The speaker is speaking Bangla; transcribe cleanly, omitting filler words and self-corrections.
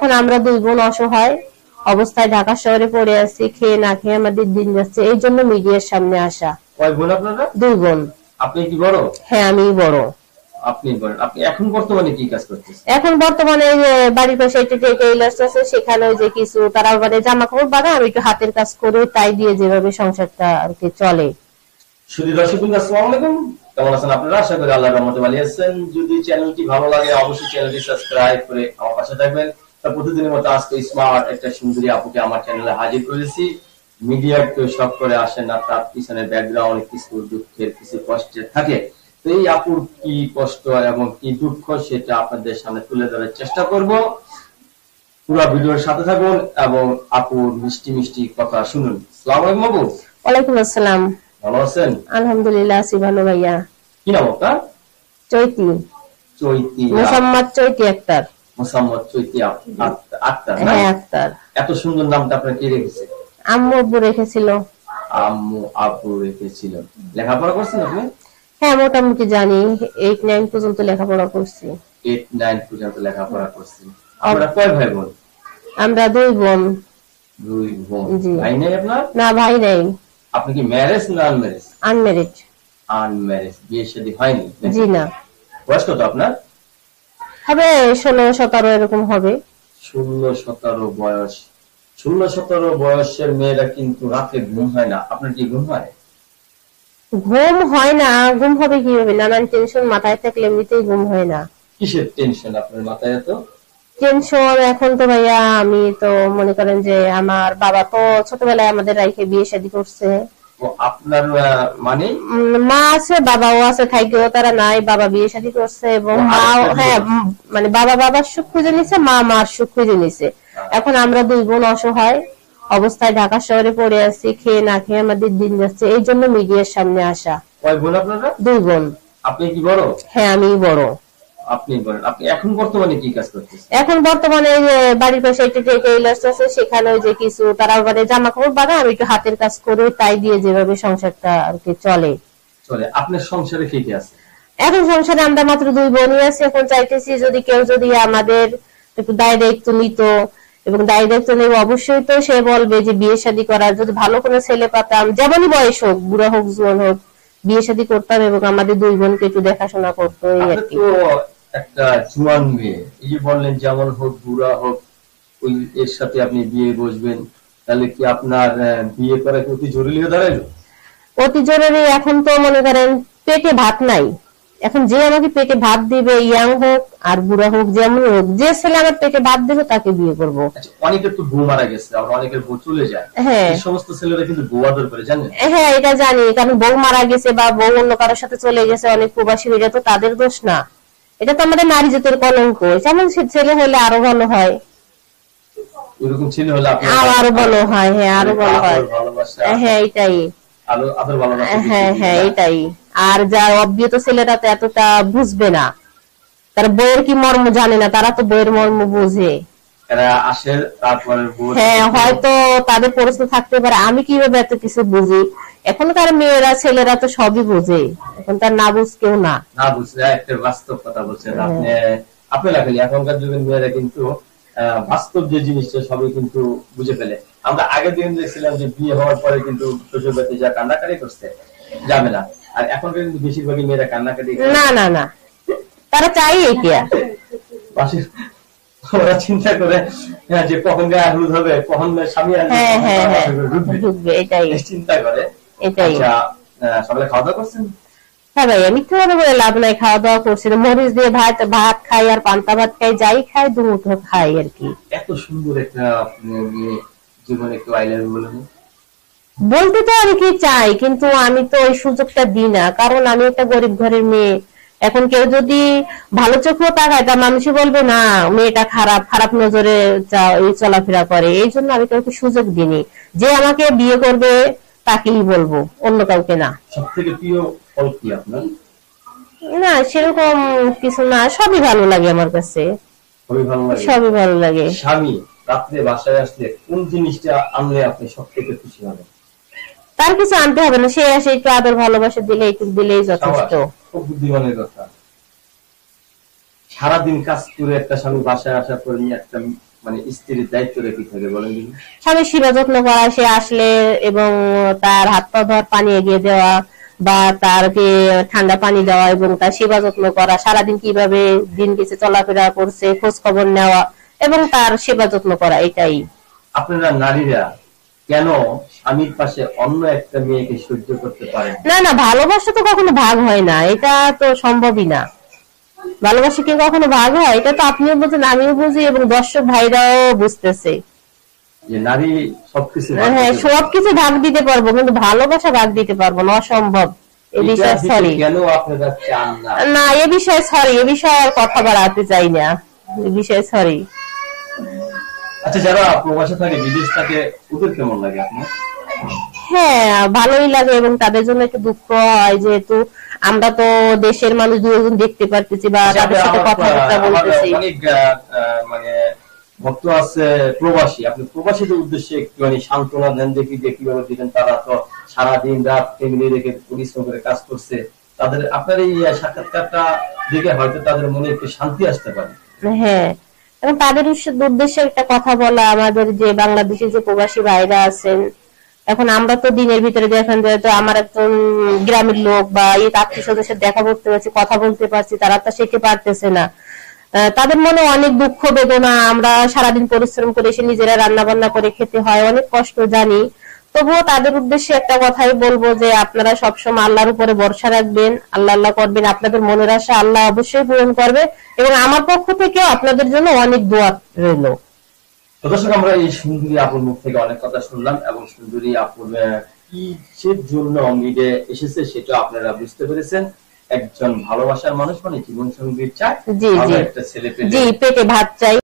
এখন আমরা দুই বোন অসহায় অবস্থায় ঢাকা শহরে পড়ে আছি, খেয়ে না খেয়ে আমাদের দিন যাচ্ছে, এই জন্য মিডিয়ার সামনে আসা। কয় বোন আপনারা? দুই বোন। আপনি কি বড়? হ্যাঁ, আমি বড়। আপনি বড়। আপনি এখন বর্তমানে কি কাজ করতেছেন? এখন বর্তমানে বাড়ির পাশে একটা টেইলার্স আছে, সেখানে যে কিছু তারা মানে জামা কাপড় বানায়, আমি একটু হাতের কাজ করে তাই দিয়ে যেভাবে সংসারটা আর কি চলে। শুধু দর্শকবৃন্দ, আসসালামু আলাইকুম। কেমন আছেন আপনারা? আশা করি আল্লাহর রহমতে ভালো আছেন। যদি চ্যানেলটি ভালো লাগে অবশ্যই চ্যানেলটি সাবস্ক্রাইব করে আমার পাশে থাকবেন। প্রতিদিনের মতো আজকে স্মার্ট একটা সুন্দরী আপুকে আমার চ্যানেলে হাজির করেছি। মিডিয়ার কেউ শখ করে আসেন না, তার পিছনে ব্যাকগ্রাউন্ড কিছু দুঃখের কিছু কষ্টের থাকে। তো এই আপুর কি কষ্ট এবং কি দুঃখ সেটা আপনাদের সামনে তুলে ধরার চেষ্টা করব। পুরো ভিডিওর সাথে থাকুন এবং আপুর মিষ্টি মিষ্টি কথা শুনুন। আসসালামু আলাইকুম আপু। ওয়ালাইকুম আসসালাম। ভালো আছেন? আলহামদুলিল্লাহ আছি ভালো ভাইয়া। কি নাম আপনার? চৈতি। চৈতি। মোসাম্মদ চৈতি আক্তার। মোসাম্মদ চৈতি আক্তার। হ্যাঁ, আক্তার। এত সুন্দর নামটা আপনার কে রেখেছে? আম্মু আব্বু রেখেছিল। আম্মু আব্বু রেখেছিল। লেখাপড়া করছেন আপনি? হ্যাঁ, মোটামুটি জানি, 8-9 পর্যন্ত লেখাপড়া করছি। 8-9 পর্যন্ত লেখাপড়া করছেন। আপনারা কয় ভাই বোন? আমরা দুই বোন। দুই বোন। জি। ভাই নেই আপনার? না, ভাই নাই। আপনি কি ম্যারেজ না আনম্যারেজ? আনমেরিড। আনম্যারেজ, বিয়ে শাদী হয়নি? জি না। বয়স কত আপনার? হবে 16-17 এরকম হবে। 16-17 বয়স। 16-17 বয়সের মেয়েরা কিন্তু রাতে ঘুম হয় না। আপনার কি ঘুম হয়? ঘুম হয় না, ঘুম হবে কিভাবে? নানান টেনশন মাথায় থাকলে এমনিতেই ঘুম হয় না। কিসের টেনশন আপনার মাথায় এত? টেনশন এখন তো ভাইয়া, আমি তো মনে করেন যে আমার বাবা তো ছোটবেলায় আমাদের রাইখে বিয়ে শাদী করছে। আপনার মানে মা আছে, বাবাও আছে, থাইকেও তারা নাই, বাবা বিয়ে শাদী করছে এবং মা, হ্যাঁ, মানে বাবা বাবার সুখ খুঁজে নিছে, মা মার সুখ খুঁজে নিছে। এখন আমরা দুই বোন অসহায় অবস্থায় ঢাকা শহরে পড়ে আছি, খেয়ে না খেয়ে আমাদের দিন যাচ্ছে, এই জন্য মিডিয়ার সামনে আসা। কয় বোন আপনারা? দুই বোন। আপনি কি বড়? হ্যাঁ, আমি বড়। আপনি বলেন, আপনি এখন বর্তমানে কি কাজ করতেছেন? এখন বর্তমানে বাড়ির পাশে একটা টেইলার্স আছে, সেখানে যে কিছু তারা মানে জামা কাপড় বানায়, আমি একটু হাতের কাজ করে তাই দিয়ে যেভাবে সংসারটা আর কি চলে। আপনার সংসারে কে কে আছে? এখন সংসারে আমরা মাত্র দুই বোনই আছি। এখন চাইতেছি যদি কেউ যদি আমাদের একটু দায় দায়িত্ব নিত, এবং দায় দায়িত্ব নেবে অবশ্যই তো সে বলবে যে বিয়ে শাদী করার, যদি ভালো কোনো ছেলে পাতাম, যেমনই বয়স হোক, বুড়া হোক জোয়ান হোক, বিয়ে শাদী করতাম এবং আমাদের দুই বোনকে একটু দেখাশোনা করতো, এই আর কি। একটা জোয়ান মেয়ে, এই যে বললেন যেমন হোক বুড়া হোক, ওই এর সাথে আপনি বিয়ে বসবেন, তাহলে কি আপনার বিয়ে করা কি অতি জরুরি হয়ে দাঁড়ালো? অতি জরুরি। এখন তো মনে করেন পেটে ভাত নাই, এখন যে আমাকে পেটে ভাত দিবে, ইয়াং হোক আর বুড়া হোক, যেমন হোক, যে ছেলে আমার পেটে ভাত দেবে তাকে বিয়ে করব। অনেকের তো বউ মারা গেছে, আবার অনেকের বউ চলে যায়, হ্যাঁ, এই সমস্ত ছেলেরা কিন্তু বউ আদর করে, জানেন? হ্যাঁ, এটা জানি, কারণ বউ মারা গেছে বা বউ অন্য কারোর সাথে চলে গেছে, অনেক প্রবাসী, এটা তো তাদের দোষ না, এটা তো আমাদের নারী জাতির কলঙ্ক। যেমন ছেলে হলে আরো ভালো হয়, এরকম ছেলে হলে আরো ভালো হয়। হ্যাঁ, আরো ভালো হয়। হ্যাঁ, এটাই। হ্যাঁ, হ্যাঁ, এটাই। আর যা অজ্ঞাত ছেলেরা তো এতটা বুঝবে না, তারা বইয়ের কি মর্ম জানে না, তারা তো বইয়ের মর্ম বুঝে। হ্যাঁ, হয়তো তাদের প্রশ্ন থাকতে পারে আমি কিভাবে এত কিছু বুঝি। এখনকার মেয়েরা ছেলেরা তো সবই বোঝে, এখন তার না বুঝ কেউ না। না বুঝলে একটা বাস্তব কথা বলছেন আপনি। আপনি লাগলে এখনকার যুগের মেয়েরা কিন্তু বাস্তব যে জিনিসটা সবই কিন্তু বুঝে ফেলে। আমরা আগের দিন দেখছিলাম যে বিয়ে হওয়ার পরে কিন্তু শ্বশুর বাড়িতে যা কান্নাকাটি করছে যাবে না, আর এখনকার কিন্তু বেশিরভাগই মেয়েরা কান্নাকাটি না না না, তারা চাই এটা, ওরা চিন্তা করে যে কখন গায়ে হলুদ হবে, কখন স্বামী ঢুকবে, এটাই চিন্তা করে। এটাই। সকালে খাওয়া দাওয়া করছেন? হ্যাঁ ভাইয়া, মিথ্যা কথা বলে লাভ নাই, খাওয়া দাওয়া করছি, মরিচ দিয়ে ভাত খাই আর পান্তা ভাত খাই, যাই খাই দুমুঠো খাই আর কি। এত সুন্দর একটা জীবনে একটু আই লাভ ইউ বলেন। বলতে তো অনেকে চাই, কিন্তু আমি তো ওই সুযোগটা দিই না, কারণ আমি একটা গরিব ঘরের মেয়ে। এখন কেউ যদি ভালো চোখেও তাকায়, তা মানুষই বলবে না মেয়েটা খারাপ, খারাপ নজরে চলাফেরা করে, এই জন্য আমি কাউকে সুযোগ দিইনি। যে আমাকে বিয়ে করবে তাকেই বলবো, অন্য কাউকে না। সবথেকে প্রিয় ফল কি আপনার? না, সেরকম কিছু না, সবই ভালো লাগে আমার কাছে, সবই ভালো লাগে। স্বামী রাত্রে বাসায় আসলে কোন জিনিসটা আনলে আপনি সবথেকে খুশি হবেন? তার কিছু আনতে হবে না, সে আসে একটু আদর ভালোবাসা দিলে, একটু দিলেই যথেষ্ট। খুব বুদ্ধিমানের কথা। সারাদিন কাজ করে একটা স্বামী বাসায় আসার পর একটা মানে স্ত্রীর দায়িত্ব কি থাকে বলেন দিন? স্বামীর সেবা যত্ন করা, সে আসলে এবং তার হাত পা ধোয়ার পানি এগিয়ে দেওয়া বা তারকে ঠান্ডা পানি দেওয়া এবং তার সেবা যত্ন করা, সারাদিন কিভাবে দিন গেছে চলাফেরা করছে খোঁজ খবর নেওয়া এবং তার সেবা যত্ন করা, এটাই। আপনারা নারীরা কেন স্বামীর পাশে অন্য একটা মেয়েকে সহ্য করতে পারেন? না না, ভালোবাসা তো কখনো ভাগ হয় না, এটা তো সম্ভবই না। ভালোবাসা কি কখনো ভাগ হয়? এটা তো আপনিও বুঝেন, আমিও বুঝি এবং দর্শক ভাইরাও বুঝতেছে। যে নারী সবকিছু হ্যাঁ, সবকিছু ভাগ দিতে পারবো কিন্তু ভালোবাসা ভাগ দিতে পারবো না, অসম্ভব। এ বিষয়ে সরি। কেন আপনারা চান না? না, এ বিষয়ে সরি, এ বিষয়ে আর কথা বাড়াতে চাই না, এ বিষয়ে সরি। আচ্ছা, যারা প্রবাসে থাকে, বিদেশ থাকে, ওদের কেমন লাগে আপনার? হ্যাঁ, ভালোই লাগে এবং তাদের জন্য একটু দুঃখ হয়, যেহেতু আমরা তো দেশের মানুষ দুজন দেখতে পারতেছি বা তাদের সাথে কথাবার্তা বলতেছি। অনেক মানে ভক্ত আছে প্রবাসী, আপনি প্রবাসীদের উদ্দেশ্যে একটুখানি সান্ত্বনা দেন দেখি যে কিভাবে দিবেন। তারা তো সারাদিন রাত ফ্যামিলি রেখে পরিশ্রম করে কাজ করছে, তাদের আপনার এই সাক্ষাৎকারটা দেখে হয়তো তাদের মনে একটু শান্তি আসতে পারে। হ্যাঁ, এবং তাদের উদ্দেশ্যে একটা কথা বলা, আমাদের যে বাংলাদেশে যে প্রবাসী ভাইরা আছেন, এখন আমরা তো দিনের ভিতরে দেখেন যে তো আমার একজন গ্রামের লোক বা এই আত্মীয় স্বজনের দেখা করতে পারছি, কথা বলতে পারছি, তারা তা শিখতে পারতেছে না। তাদের মনে অনেক দুঃখ বেদনা, আমরা সারাদিন পরিশ্রম করে এসে নিজেরা রান্না বান্না করে খেতে হয়, অনেক কষ্ট জানি। তবুও তাদের উদ্দেশ্যে একটা কথাই বলবো যে আপনারা সবসময় আল্লাহর উপরে ভরসা রাখবেন, আল্লাহ আল্লাহ করবেন, আপনাদের মনের আশা আল্লাহ অবশ্যই পূরণ করবে এবং আমার পক্ষ থেকেও আপনাদের জন্য অনেক দোয়া রইল। তো দর্শক, আমরা এই সুন্দরী আপুর মুখ থেকে অনেক কথা শুনলাম এবং সুন্দরী আপুর কিসের জন্য মিডে এসেছে সেটা আপনারা বুঝতে পেরেছেন। একজন ভালোবাসার মানুষ মানে জীবন সঙ্গী চায়, জি জি একটা ছেলে পেলে জি, পেটে ভাত চাই।